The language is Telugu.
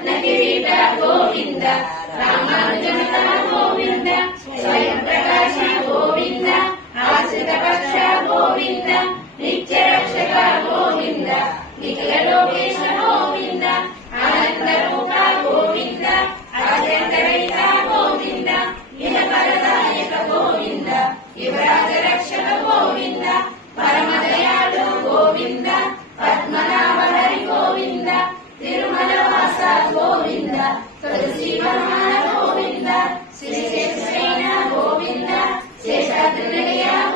రత్నకిరీట గోవింద రామానుజనుత గోవింద స్వయం ప్రకాశ గోవింద ఆశ్రిత పక్ష గోవింద నిత్య రక్షక గోవింద నిఖిల లోకేశ గోవింద ఆనంద రూప గోవింద ఆద్యంతరహిత గోవింద ఇహ పరదాయక గోవింద యువరాజ రక్షక గోవింద పరమ దయాళు గోవింద పద్మనాభ హరి గోవింద తిరుమల వాస గోవింద తులసి వనమాల గోవింద శ్రీ శేషశయన గోవింద శేషాద్రి